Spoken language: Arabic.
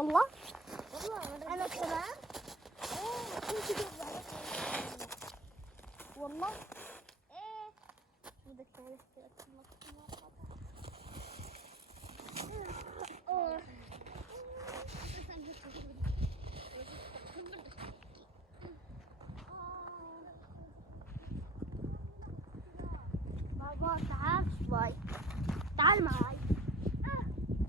والله انا كمان. والله ايه بدك تعرف بابا تعال شوي، تعال معي.